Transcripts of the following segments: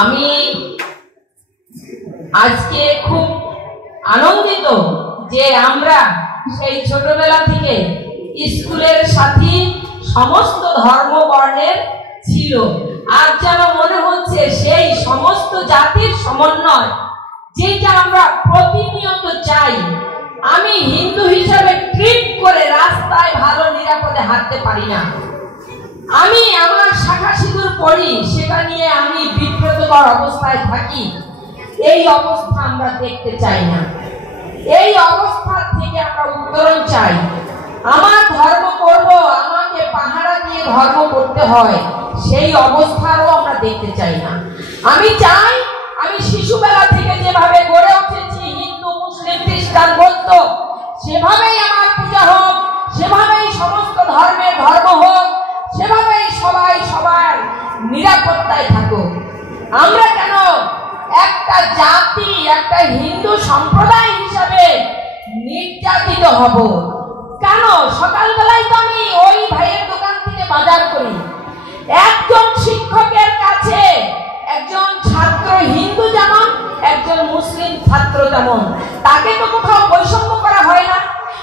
আমি আজকে খুব আনন্দিত যে আমরা সেই ছোটবেলা থেকে স্কুলের সাথী সমস্ত ধর্ম বর্ণের ছিল। আজ যেন মনে হচ্ছে সেই সমস্ত জাতির সমন্বয় যেটা আমরা প্রতিনিয়ত চাই। আমি হিন্দু হিসেবে ট্রিপ করে রাস্তায় ভালো নিরাপদে হাঁটতে পারি না। আমি আমার শাখা সিঁদুর পরি, সেটা নিয়ে আমি বিব্রতকর অবস্থায় থাকি। এই অবস্থা আমরা দেখতে চাই না। এই অবস্থা থেকে আমরা উত্তরণ চাই। আমার ধর্ম করব, আমাকে পাহারা দিয়ে ধর্ম করতে হয়, সেই অবস্থারও আমরা দেখতে চাই না। আমি চাই আমি শিশুবেলা থেকে যেভাবে গড়ে উঠেছি, হিন্দু মুসলিম খ্রিস্টান বৌদ্ধ, সেভাবেই আমার পূজা হোক, সেভাবেই সমস্ত ধর্মের ধর্ম হোক, সেভাবেই সবাই সবার নিরাপত্তায় থাকুক। আমরা কেন একটা জাতি, একটা হিন্দু সম্প্রদায় হিসাবে নির্যাতিত হব? কেন? সকালবেলায় তো আমি ওই ভাইয়ের দোকান থেকে বাজার করি। একজন শিক্ষকের কাছে একজন ছাত্র হিন্দু যেমন, একজন মুসলিম ছাত্র যেমন, তাকে তো কোথাও বৈষম্য করা হয় না।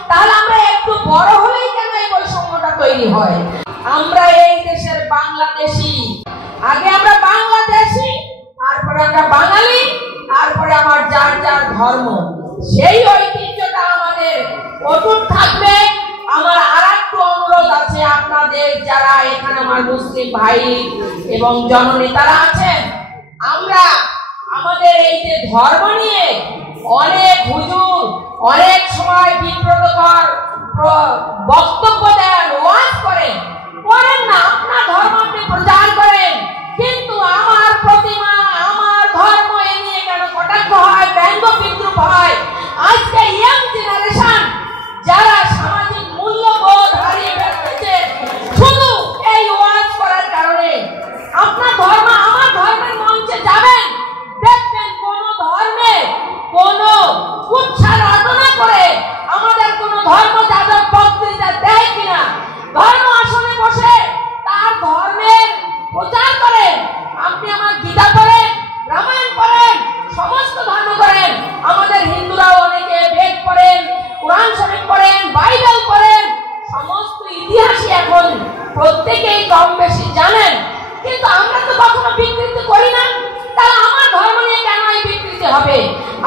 তাহলে আমরা একটু বড় হলেই কেন এই বৈষম্যটা তৈরি হয়? আমরা এই দেশের বাংলাদেশি। আগে আমরা বাংলাদেশি, তারপরে আমরা বাঙালি, তারপরে আমার যার যার ধর্ম। সেই ঐতিহ্যটা আমাদের অটুট থাকবে। আমার আরেকটু অনুরোধ আছে আপনাদের, যারা এখানে আমার মুসলিম ভাই এবং জননেতারা আছেন, আমরা আমাদের এই যে ধর্ম নিয়ে অনেক হুজুর অনেক সময় বিব্রতকর বক্তব্য দেন, ওয়াজ করেন না। আপনার ধর্ম আপনি প্রচার করেন, কিন্তু আমার প্রতিমা, আমার ধর্ম এ নিয়ে কেন কটাক্ষ হয়, ব্যঙ্গ বিদ্রুপ হয়? আজকে ইয়াং জেনারেশন যারা সামাজিক মূল্যবোধ হারিয়ে ফেলছে শুধু এই ওয়াজ করার কারণে। আপনার ধর্ম আমার ধর্মের মঞ্চে যাবেন, দেখবেন কোন ধর্মে কোন কুৎসা রচনা করে আমাদের কোন ধর্ম যাদব বক্তৃতা দেয় কিনা? ধর্ম আসনে বসে তার ধর্মের প্রচার করেন। আপনি আমার গীতা পড়েন, রামায়ণ পড়েন, সমস্ত ধর্ম করেন। আমাদের হিন্দুরাও অনেকে বেদ পড়েন, কোরআন শরীফ পড়েন, বাইবেল পড়েন, সমস্ত ইতিহাসই এখন প্রত্যেকেই কম বেশি জানেন। কিন্তু আমরা তো কখনো বিকৃতি করি না। তাহলে আমার ধর্ম নিয়ে কেন এই বিকৃতি হবে?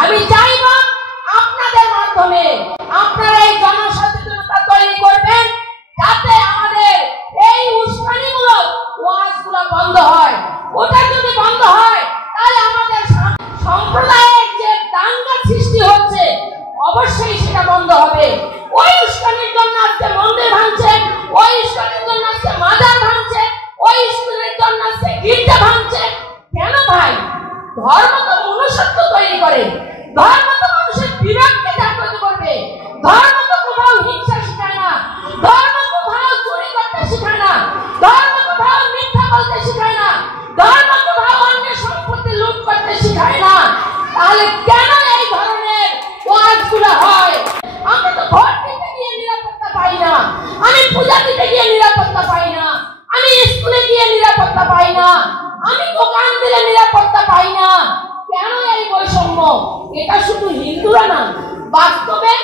আমি চাইব আপনাদের মাধ্যমে আপনারা এই জনসচেতনতা তৈরি করবেন, যাতে আমাদের এই উস্কানিমূলক ওয়াজগুলো বন্ধ হয়। ওটা যদি বন্ধ হয়, তাহলে আমাদের সম্প্রদায়ের যে দাঙ্গা সৃষ্টি হচ্ছে, অবশ্যই সেটা বন্ধ হবে। ওই উস্কানির জন্য আজকে মন্দির ভাঙছে, ওই উস্কানির জন্য আজকে মাজার ভাঙছে, ওই উস্কানির জন্য আজকে গির্জা ভাঙছে। কেন ভাই? ধর্ম তো মনুষ্যত্ব তৈরি করে, ধর্ম তো মানুষের বিবেককে জাগ্রত করবে, ধর্ম তো কোথাও হিংসা শেখায় না, ধর্ম কোথাও চুরি করতে শেখায় না, ধর্ম কোথাও মিথ্যা বলতে শেখায় না, ধর্ম কোথাও অন্যের সম্পত্তি লুট করতে শেখায় না। তাহলে কেন এই ধরনের ওয়াজগুলো হয়? আমরা তো ভোট দিতে গিয়ে নিরাপত্তা পাই না, আমি পূজা দিতে গিয়ে নিরাপত্তা পাই না, আমি স্কুলে গিয়ে নিরাপত্তা পাই না, আমি দোকান দিলে নিরাপত্তা পাই না। কেন এই বৈষম্য? এটা শুধু হিন্দুরা না, বাস্তবে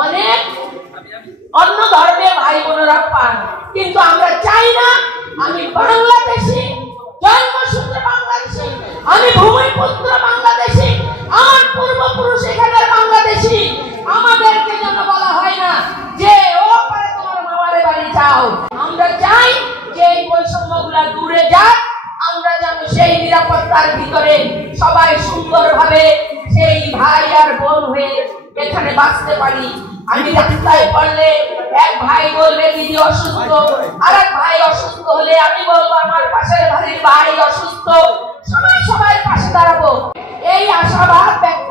অনেক অন্য ধর্মের ভাই বোনেরা পান। কিন্তু আমরা চাই না। আমি বাংলাদেশি, জন্মসূত্রে বাংলাদেশি, আমি ভূমিপুত্র বাংলাদেশি, আমার পূর্বপুরুষ এখানের বাংলাদেশি। আমাদেরকে যেন বলা হয় না যে ও পারে তোমার মামারে বাড়ি যাও। আমরা চাই যে এই বৈষম্যগুলা দূরে যাক। আমরা যেন সেই নিরাপত্তার ভিতরে সবাই সুন্দরভাবে সেই ভাই আর বোন হয়ে এখানে বাঁচতে পারি। আমি রাস্তায় পড়লে এক ভাই বলবে দিদি অসুস্থ, আর এক ভাই অসুস্থ হলে আমি বলবো আমার পাশের বাড়ির ভাই অসুস্থ। সবাই সবার পাশে দাঁড়াবো, এই আশাবাদ ব্যক্ত